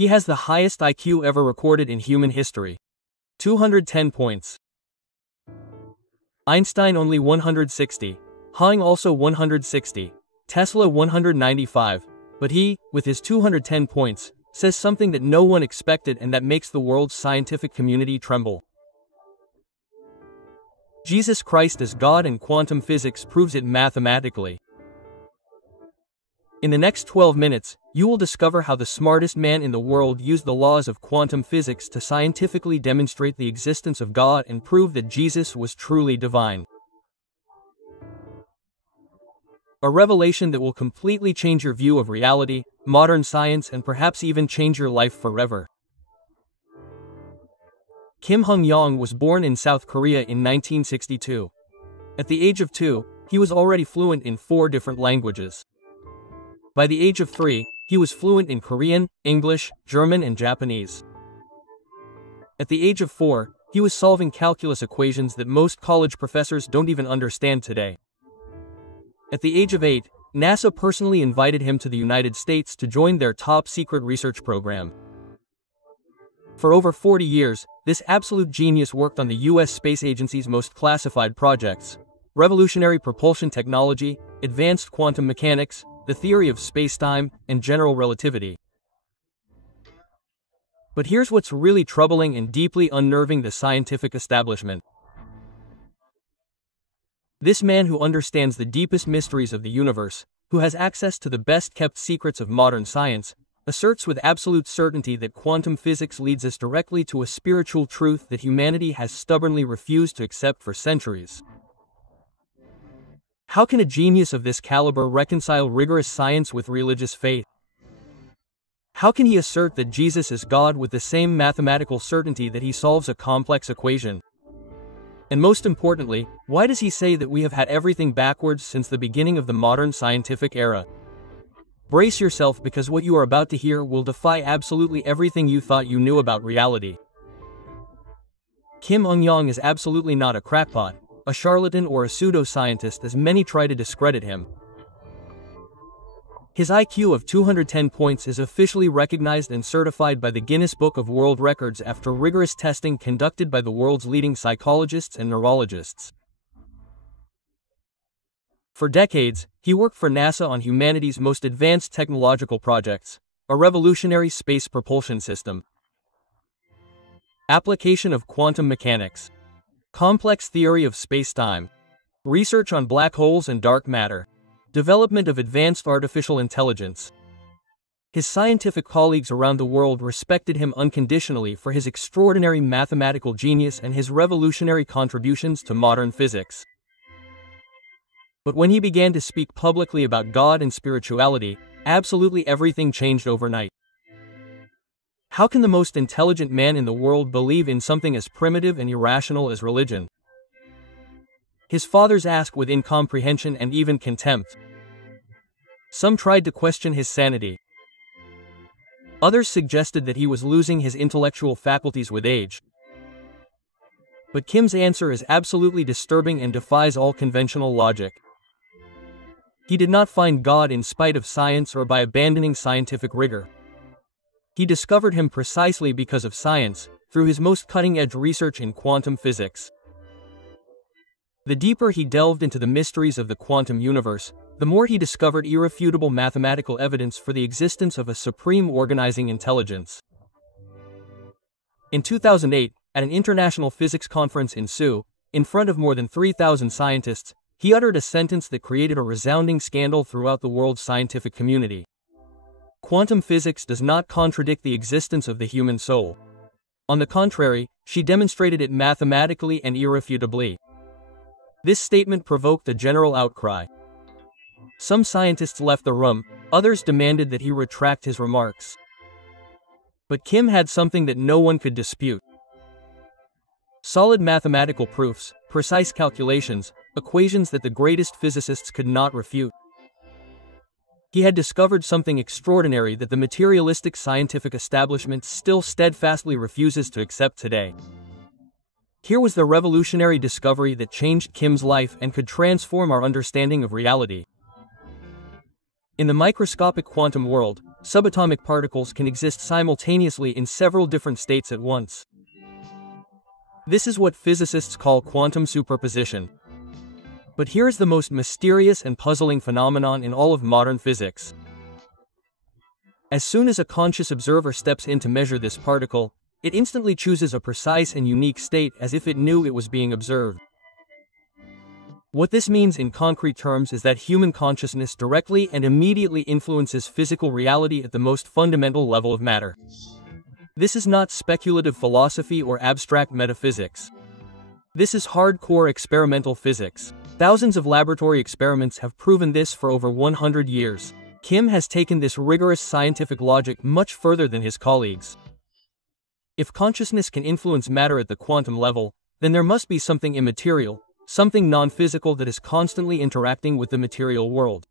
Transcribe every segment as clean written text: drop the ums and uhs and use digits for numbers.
He has the highest IQ ever recorded in human history. 210 points. Einstein only 160. Hawking also 160. Tesla 195. But he, with his 210 points, says something that no one expected and that makes the world's scientific community tremble. Jesus Christ is God and quantum physics proves it mathematically. In the next 12 minutes, you will discover how the smartest man in the world used the laws of quantum physics to scientifically demonstrate the existence of God and prove that Jesus was truly divine. A revelation that will completely change your view of reality, modern science, and perhaps even change your life forever. Kim Hung-yong was born in South Korea in 1962. At the age of 2, he was already fluent in 4 different languages. By the age of 3, he was fluent in Korean, English, German, and Japanese. At the age of 4, he was solving calculus equations that most college professors don't even understand today. At the age of 8, NASA personally invited him to the United States to join their top-secret research program. For over 40 years, this absolute genius worked on the U.S. Space Agency's most classified projects: revolutionary propulsion technology, advanced quantum mechanics, the theory of space-time, and general relativity. But here's what's really troubling and deeply unnerving the scientific establishment. This man who understands the deepest mysteries of the universe, who has access to the best-kept secrets of modern science, asserts with absolute certainty that quantum physics leads us directly to a spiritual truth that humanity has stubbornly refused to accept for centuries. How can a genius of this caliber reconcile rigorous science with religious faith? How can he assert that Jesus is God with the same mathematical certainty that he solves a complex equation? And most importantly, why does he say that we have had everything backwards since the beginning of the modern scientific era? Brace yourself, because what you are about to hear will defy absolutely everything you thought you knew about reality. Kim Hung-yong is absolutely not a crackpot, a charlatan, or a pseudo-scientist as many try to discredit him. His IQ of 210 points is officially recognized and certified by the Guinness Book of World Records after rigorous testing conducted by the world's leading psychologists and neurologists. For decades, he worked for NASA on humanity's most advanced technological projects: a revolutionary space propulsion system, application of quantum mechanics, complex theory of space-time, research on black holes and dark matter, development of advanced artificial intelligence. His scientific colleagues around the world respected him unconditionally for his extraordinary mathematical genius and his revolutionary contributions to modern physics. But when he began to speak publicly about God and spirituality, absolutely everything changed overnight. How can the most intelligent man in the world believe in something as primitive and irrational as religion? His fathers asked with incomprehension and even contempt. Some tried to question his sanity. Others suggested that he was losing his intellectual faculties with age. But Kim's answer is absolutely disturbing and defies all conventional logic. He did not find God in spite of science or by abandoning scientific rigor. He discovered him precisely because of science, through his most cutting-edge research in quantum physics. The deeper he delved into the mysteries of the quantum universe, the more he discovered irrefutable mathematical evidence for the existence of a supreme organizing intelligence. In 2008, at an international physics conference in Seoul, in front of more than 3,000 scientists, he uttered a sentence that created a resounding scandal throughout the world's scientific community. Quantum physics does not contradict the existence of the human soul. On the contrary, she demonstrated it mathematically and irrefutably. This statement provoked a general outcry. Some scientists left the room, others demanded that he retract his remarks. But Kim had something that no one could dispute: solid mathematical proofs, precise calculations, equations that the greatest physicists could not refute. He had discovered something extraordinary that the materialistic scientific establishment still steadfastly refuses to accept today. Here was the revolutionary discovery that changed Kim's life and could transform our understanding of reality. In the microscopic quantum world, subatomic particles can exist simultaneously in several different states at once. This is what physicists call quantum superposition. But here is the most mysterious and puzzling phenomenon in all of modern physics. As soon as a conscious observer steps in to measure this particle, it instantly chooses a precise and unique state as if it knew it was being observed. What this means in concrete terms is that human consciousness directly and immediately influences physical reality at the most fundamental level of matter. This is not speculative philosophy or abstract metaphysics. This is hardcore experimental physics. Thousands of laboratory experiments have proven this for over 100 years. Kim has taken this rigorous scientific logic much further than his colleagues. If consciousness can influence matter at the quantum level, then there must be something immaterial, something non-physical that is constantly interacting with the material world.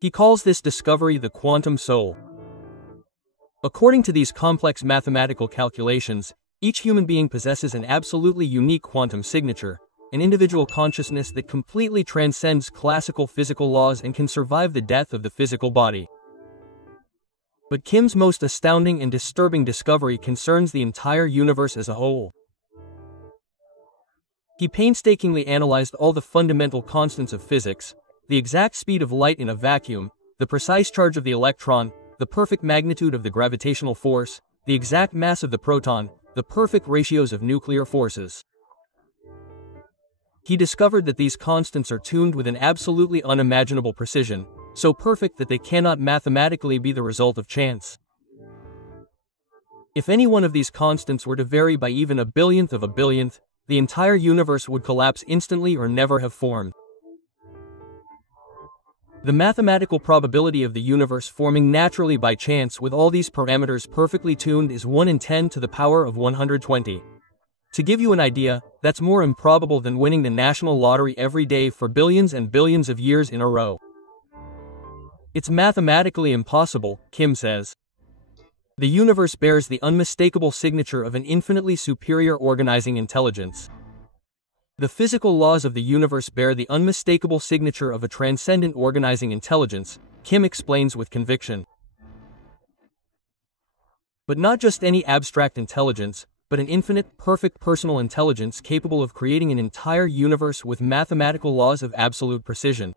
He calls this discovery the quantum soul. According to these complex mathematical calculations, each human being possesses an absolutely unique quantum signature, an individual consciousness that completely transcends classical physical laws and can survive the death of the physical body. But Kim's most astounding and disturbing discovery concerns the entire universe as a whole. He painstakingly analyzed all the fundamental constants of physics, the exact speed of light in a vacuum, the precise charge of the electron, the perfect magnitude of the gravitational force, the exact mass of the proton, the perfect ratios of nuclear forces. He discovered that these constants are tuned with an absolutely unimaginable precision, so perfect that they cannot mathematically be the result of chance. If any one of these constants were to vary by even a billionth of a billionth, the entire universe would collapse instantly or never have formed. The mathematical probability of the universe forming naturally by chance with all these parameters perfectly tuned is 1 in 10 to the power of 120. To give you an idea, that's more improbable than winning the national lottery every day for billions and billions of years in a row. It's mathematically impossible, Kim says. The universe bears the unmistakable signature of an infinitely superior organizing intelligence. The physical laws of the universe bear the unmistakable signature of a transcendent organizing intelligence, Kim explains with conviction. But not just any abstract intelligence, but an infinite, perfect personal intelligence capable of creating an entire universe with mathematical laws of absolute precision.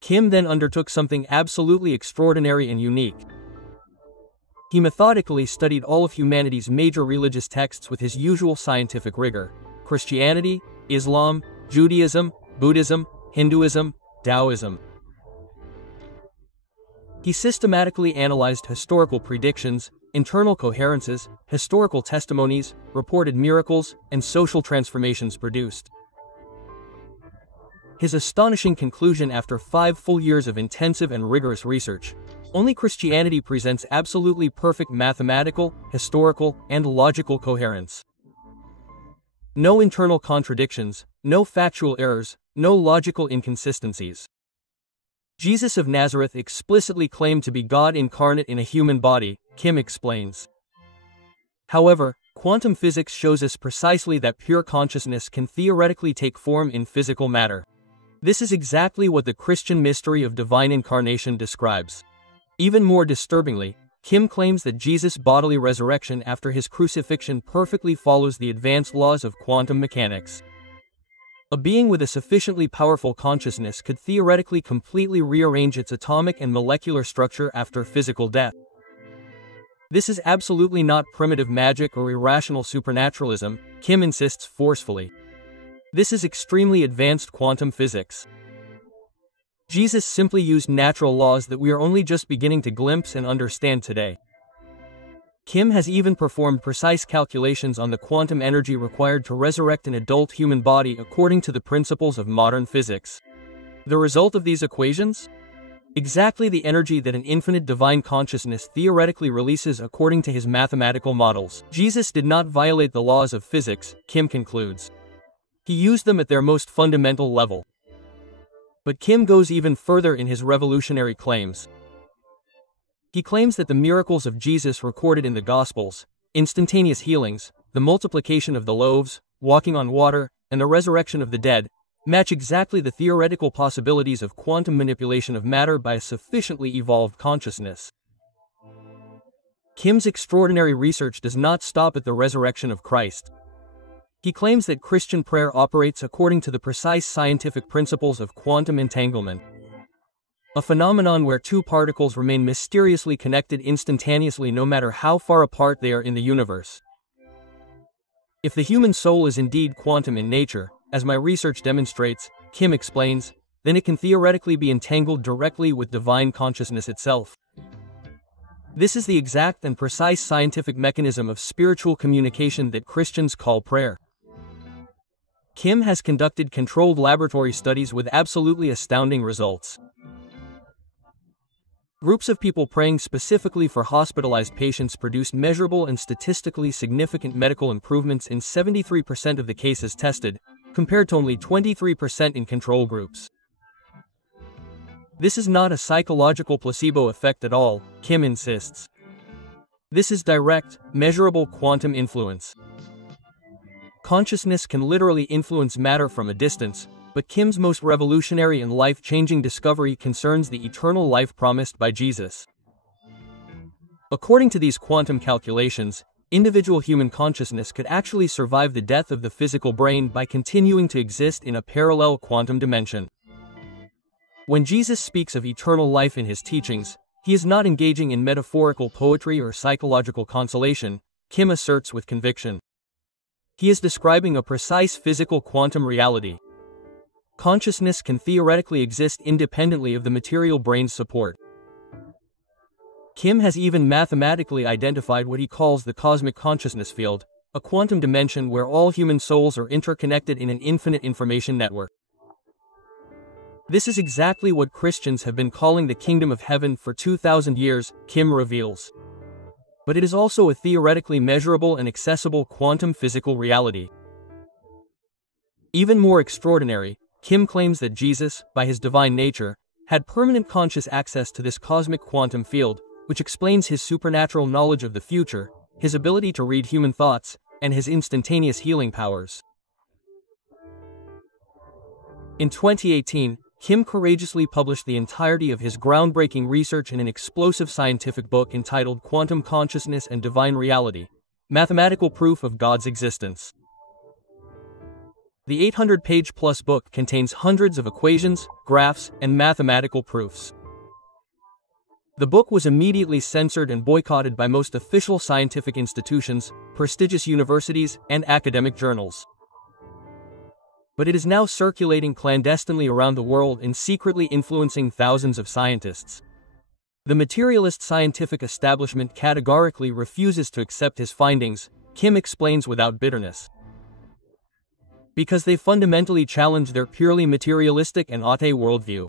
Kim then undertook something absolutely extraordinary and unique. He methodically studied all of humanity's major religious texts with his usual scientific rigor: Christianity, Islam, Judaism, Buddhism, Hinduism, Taoism. He systematically analyzed historical predictions, internal coherences, historical testimonies, reported miracles, and social transformations produced. His astonishing conclusion after 5 full years of intensive and rigorous research: only Christianity presents absolutely perfect mathematical, historical, and logical coherence. No internal contradictions, no factual errors, no logical inconsistencies. Jesus of Nazareth explicitly claimed to be God incarnate in a human body, Kim explains. However, quantum physics shows us precisely that pure consciousness can theoretically take form in physical matter. This is exactly what the Christian mystery of divine incarnation describes. Even more disturbingly, Kim claims that Jesus' bodily resurrection after his crucifixion perfectly follows the advanced laws of quantum mechanics. A being with a sufficiently powerful consciousness could theoretically completely rearrange its atomic and molecular structure after physical death. This is absolutely not primitive magic or irrational supernaturalism, Kim insists forcefully. This is extremely advanced quantum physics. Jesus simply used natural laws that we are only just beginning to glimpse and understand today. Kim has even performed precise calculations on the quantum energy required to resurrect an adult human body according to the principles of modern physics. The result of these equations? Exactly the energy that an infinite divine consciousness theoretically releases according to his mathematical models. Jesus did not violate the laws of physics, Kim concludes. He used them at their most fundamental level. But Kim goes even further in his revolutionary claims. He claims that the miracles of Jesus recorded in the Gospels, instantaneous healings, the multiplication of the loaves, walking on water, and the resurrection of the dead, match exactly the theoretical possibilities of quantum manipulation of matter by a sufficiently evolved consciousness. Kim's extraordinary research does not stop at the resurrection of Christ. He claims that Christian prayer operates according to the precise scientific principles of quantum entanglement, a phenomenon where two particles remain mysteriously connected instantaneously no matter how far apart they are in the universe. If the human soul is indeed quantum in nature, as my research demonstrates, Kim explains, then it can theoretically be entangled directly with divine consciousness itself. This is the exact and precise scientific mechanism of spiritual communication that Christians call prayer. Kim has conducted controlled laboratory studies with absolutely astounding results. Groups of people praying specifically for hospitalized patients produced measurable and statistically significant medical improvements in 73% of the cases tested, compared to only 23% in control groups. This is not a psychological placebo effect at all, Kim insists. This is direct, measurable quantum influence. Consciousness can literally influence matter from a distance, but Kim's most revolutionary and life-changing discovery concerns the eternal life promised by Jesus. According to these quantum calculations, individual human consciousness could actually survive the death of the physical brain by continuing to exist in a parallel quantum dimension. When Jesus speaks of eternal life in his teachings, he is not engaging in metaphorical poetry or psychological consolation, Kim asserts with conviction. He is describing a precise physical quantum reality. Consciousness can theoretically exist independently of the material brain's support. Kim has even mathematically identified what he calls the cosmic consciousness field, a quantum dimension where all human souls are interconnected in an infinite information network. This is exactly what Christians have been calling the kingdom of heaven for 2,000 years, Kim reveals. But it is also a theoretically measurable and accessible quantum physical reality. Even more extraordinary, Kim claims that Jesus, by his divine nature, had permanent conscious access to this cosmic quantum field, which explains his supernatural knowledge of the future, his ability to read human thoughts, and his instantaneous healing powers. In 2018, Kim courageously published the entirety of his groundbreaking research in an explosive scientific book entitled Quantum Consciousness and Divine Reality: Mathematical Proof of God's Existence. The 800-page-plus book contains hundreds of equations, graphs, and mathematical proofs. The book was immediately censored and boycotted by most official scientific institutions, prestigious universities, and academic journals. But it is now circulating clandestinely around the world and secretly influencing thousands of scientists. The materialist scientific establishment categorically refuses to accept his findings, Kim explains without bitterness. Because they fundamentally challenge their purely materialistic and aute worldview.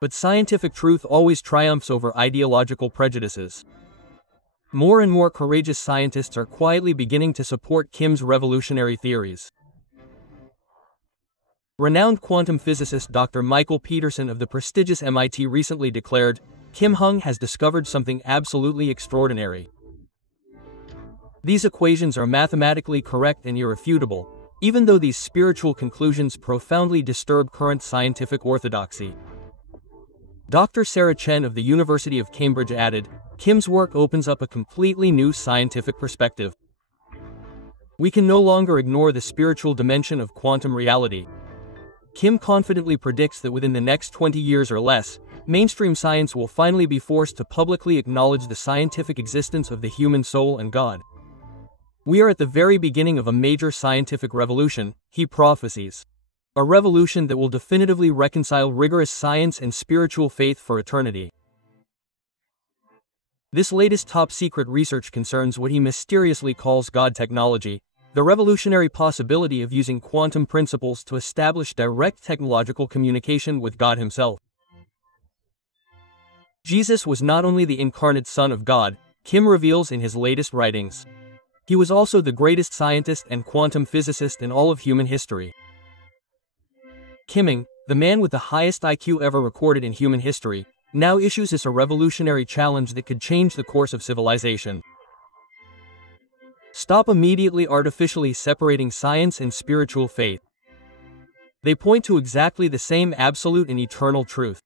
But scientific truth always triumphs over ideological prejudices. More and more courageous scientists are quietly beginning to support Kim's revolutionary theories. Renowned quantum physicist Dr. Michael Peterson of the prestigious MIT recently declared, Kim Hung has discovered something absolutely extraordinary. These equations are mathematically correct and irrefutable, even though these spiritual conclusions profoundly disturb current scientific orthodoxy. Dr. Sarah Chen of the University of Cambridge added, Kim's work opens up a completely new scientific perspective. We can no longer ignore the spiritual dimension of quantum reality. Kim confidently predicts that within the next 20 years or less, mainstream science will finally be forced to publicly acknowledge the scientific existence of the human soul and God. We are at the very beginning of a major scientific revolution, he prophesies. A revolution that will definitively reconcile rigorous science and spiritual faith for eternity. This latest top-secret research concerns what he mysteriously calls God technology, the revolutionary possibility of using quantum principles to establish direct technological communication with God himself. Jesus was not only the incarnate Son of God, Kim reveals in his latest writings. He was also the greatest scientist and quantum physicist in all of human history. Kimming, the man with the highest IQ ever recorded in human history, now issues us a revolutionary challenge that could change the course of civilization. Stop immediately artificially separating science and spiritual faith. They point to exactly the same absolute and eternal truth.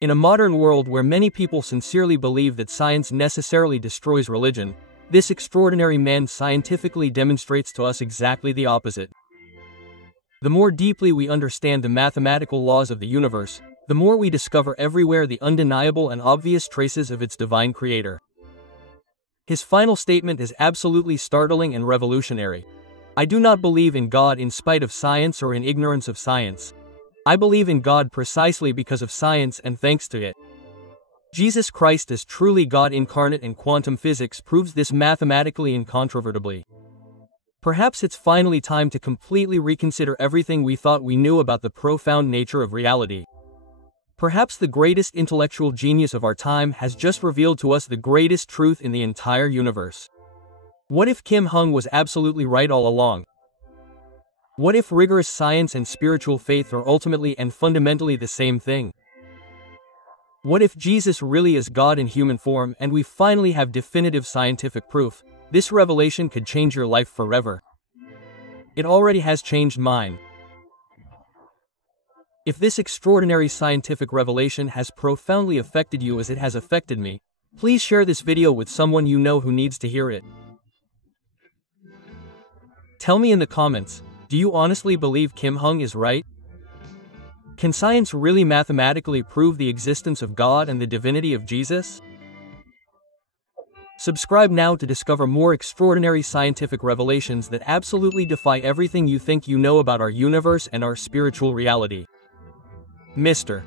In a modern world where many people sincerely believe that science necessarily destroys religion, this extraordinary man scientifically demonstrates to us exactly the opposite. The more deeply we understand the mathematical laws of the universe, the more we discover everywhere the undeniable and obvious traces of its divine creator. His final statement is absolutely startling and revolutionary. I do not believe in God in spite of science or in ignorance of science. I believe in God precisely because of science and thanks to it. Jesus Christ is truly God incarnate, and quantum physics proves this mathematically incontrovertibly. Perhaps it's finally time to completely reconsider everything we thought we knew about the profound nature of reality. Perhaps the greatest intellectual genius of our time has just revealed to us the greatest truth in the entire universe. What if Kim Hung was absolutely right all along? What if rigorous science and spiritual faith are ultimately and fundamentally the same thing? What if Jesus really is God in human form and we finally have definitive scientific proof? This revelation could change your life forever. It already has changed mine. If this extraordinary scientific revelation has profoundly affected you as it has affected me, please share this video with someone you know who needs to hear it. Tell me in the comments, do you honestly believe Kim Hung is right? Can science really mathematically prove the existence of God and the divinity of Jesus? Subscribe now to discover more extraordinary scientific revelations that absolutely defy everything you think you know about our universe and our spiritual reality. Mr.